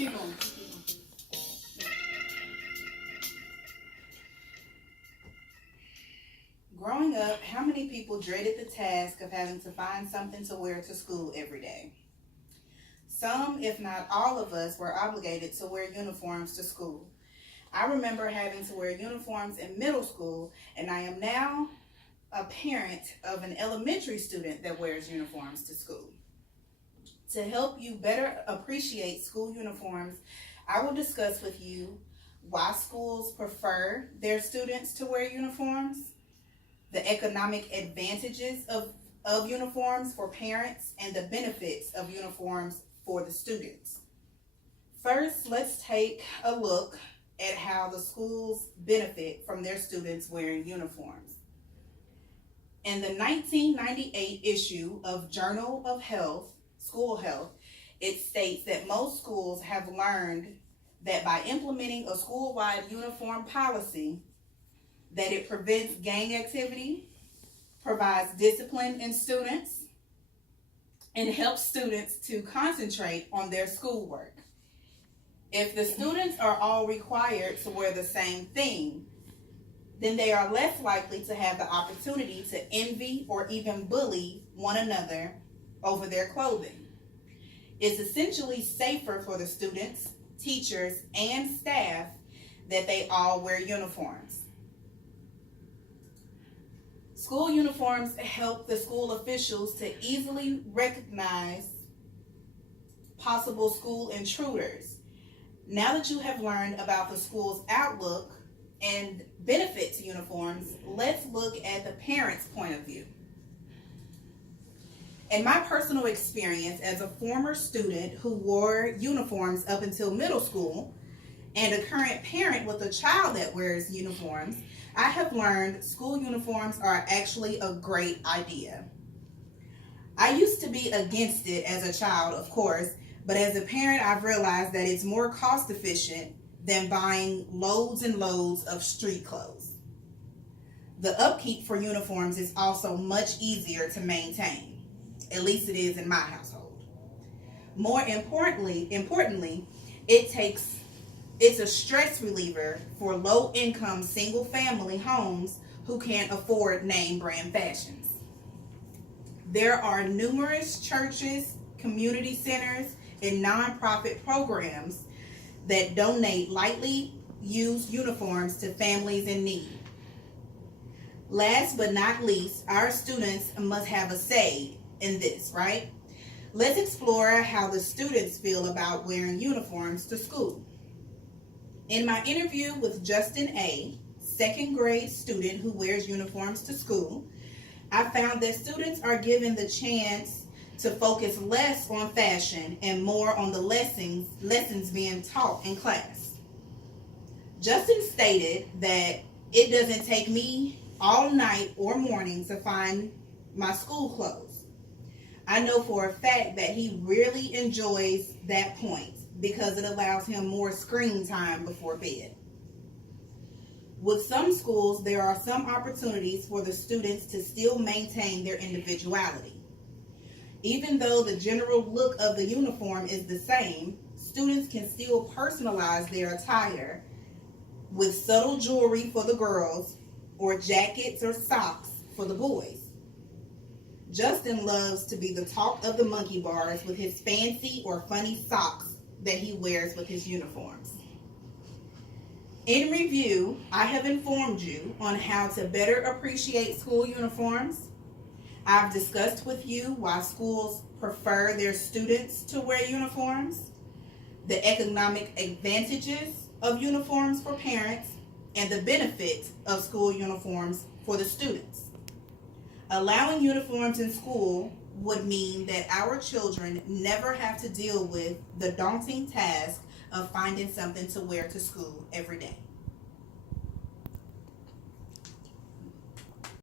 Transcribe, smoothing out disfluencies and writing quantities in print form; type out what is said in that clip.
Keep on. Growing up, how many people dreaded the task of having to find something to wear to school every day? Some, if not all of us, were obligated to wear uniforms to school. I remember having to wear uniforms in middle school, and I am now a parent of an elementary student that wears uniforms to school. To help you better appreciate school uniforms, I will discuss with you why schools prefer their students to wear uniforms, the economic advantages of uniforms for parents, and the benefits of uniforms for the students. First, let's take a look at how the schools benefit from their students wearing uniforms. In the 1998 issue of Journal of Health, School Health, it states that most schools have learned that by implementing a school-wide uniform policy, that it prevents gang activity, provides discipline in students, and helps students to concentrate on their schoolwork. If the students are all required to wear the same thing, then they are less likely to have the opportunity to envy or even bully one another over their clothing. It's essentially safer for the students, teachers, and staff that they all wear uniforms. School uniforms help the school officials to easily recognize possible school intruders. Now that you have learned about the school's outlook and benefit to uniforms, let's look at the parent's point of view. In my personal experience as a former student who wore uniforms up until middle school and a current parent with a child that wears uniforms, I have learned school uniforms are actually a great idea. I used to be against it as a child, of course, but as a parent, I've realized that it's more cost efficient than buying loads and loads of street clothes. The upkeep for uniforms is also much easier to maintain. At least it is in my household. More importantly, it's a stress reliever for low-income single-family homes who can't afford name brand fashions. There are numerous churches, community centers, and nonprofit programs that donate lightly used uniforms to families in need. Last but not least, our students must have a say in this, right? Let's explore how the students feel about wearing uniforms to school. In my interview with Justin A., second grade student who wears uniforms to school, I found that students are given the chance to focus less on fashion and more on the lessons being taught in class. Justin stated that it doesn't take me all night or morning to find my school clothes. I know for a fact that he really enjoys that point because it allows him more screen time before bed. With some schools, there are some opportunities for the students to still maintain their individuality. Even though the general look of the uniform is the same, students can still personalize their attire with subtle jewelry for the girls or jackets or socks for the boys. Justin loves to be the talk of the monkey bars with his fancy or funny socks that he wears with his uniforms. In review, I have informed you on how to better appreciate school uniforms. I've discussed with you why schools prefer their students to wear uniforms, the economic advantages of uniforms for parents, and the benefits of school uniforms for the students. Allowing uniforms in school would mean that our children never have to deal with the daunting task of finding something to wear to school every day.